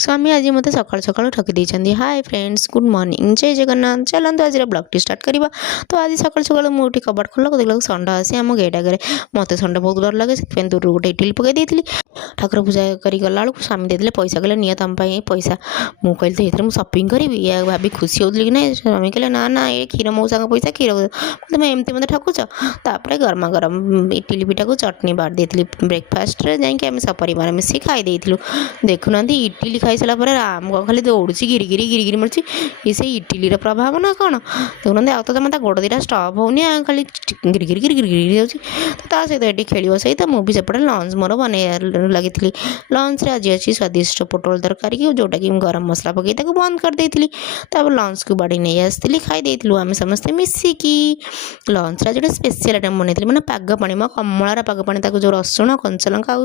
स्वामी आज मत सकाल सकाल ठकी देइछन्ती। हाय फ्रेंड्स, गुड मॉर्निंग, जय जगन्नाथ। चलते आज ब्लॉग स्टार्ट करवा। तो आज सकाल सकाल मुझे कबाट खोल देखा षंडा आसी आम गेट आगे। मत षंडा बहुत डर लगे से दूर गोटे इटिल पकई देती। ठाकुर पूजा कर गला बेलू स्वामी देते पैसा कहले निया तुम पैसा। मुझे तो ये सपिंग करी या भाभी खुशी होती कि ना। स्वामी कहले ना ना ये क्षीर मौसा पैसा क्षीर तुम एमती मत ठकुच। तापर गरमा गरम इटिली पिठा को चटनी बाड़ देती ब्रेकफास्ट जाकि सपरिवार मिसी खाई देखुना इटिली खाई सारा पर आम खाली दौड़ी गिरिगिरी गिरिगिरी मार्ची ये से इटिलीर प्रभाव ना कौन देखुना आउ तो गोड़ दीटा स्टप होनी खाली गिरिगिरी गिरिगिरी जाऊँगी। तो सहित ये खेल सहित मुझे सेपटे लंच मोर बन लगी। लंच आज अच्छी स्वादिष्ट पोटल तरकारी जोटा कि गरम मसला पकई बंद कर देती। लंच को बाड़ी नहीं आसती खाई आम समस्ते मिसिकी। लंच आज जो स्पेशल आइटम बनई मैंने पाग पानी मो कमलार पाग पानी जो रसुण कंचा लंका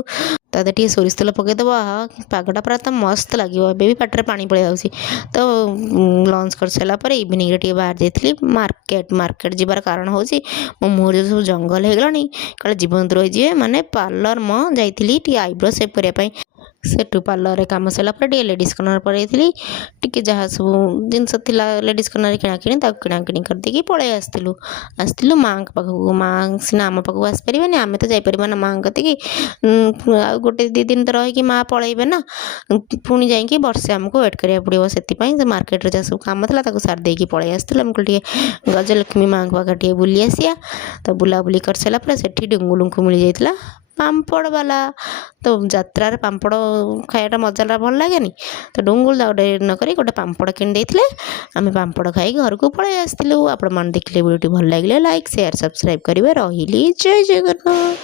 टे सोरिष तेल पकईदेव पागटा पूरा तो मस्त लगे भी पाटे पानी पड़े जाऊँगी। तो लंच कर सारापर इवनिंग टे बाहर जाइए मार्केट मार्केट जीवार कारण हूँ मो मुहर जो सब जंगल हो गलानी कल जीवन रही माने पार्लर मो जाइली आईब्रो सेप करने सेठू पार्लर कम सारापर लेडीज कर्नर पड़े टी जहाँ सब जिनस लेडीज कर्नर किणाकिणी किणाकिणी करदे पलि आसलु माँ पाखक माँ सीना आम पाखक आसपारे आम तो जापर ना माँ कति गोटे दी दिन तो रहीकि माँ पलैबे ना पुणी जाकि वर्षे आमको वेट करा पड़ो से मार्केट जहाँ सब कम था सारी पलि आसला आमको गजलक्ष्मी माँ पाखे टे बुली आसिया। तो बुलाबुली कर सारापर से डुंगुलुंखु मिल जाता पापड़ वाला। तो यात्रा पापड़ खायाटा मजा भल लगे तो डुंगुल गोटे नक गोटे पापड़ किणी आम पापड़ खाई घर को पलि आसलु। आपण मैंने देखिले वीडियो भल लगे लाइक शेयर सब्सक्राइब करेंगे। रही जय जगन्नाथ।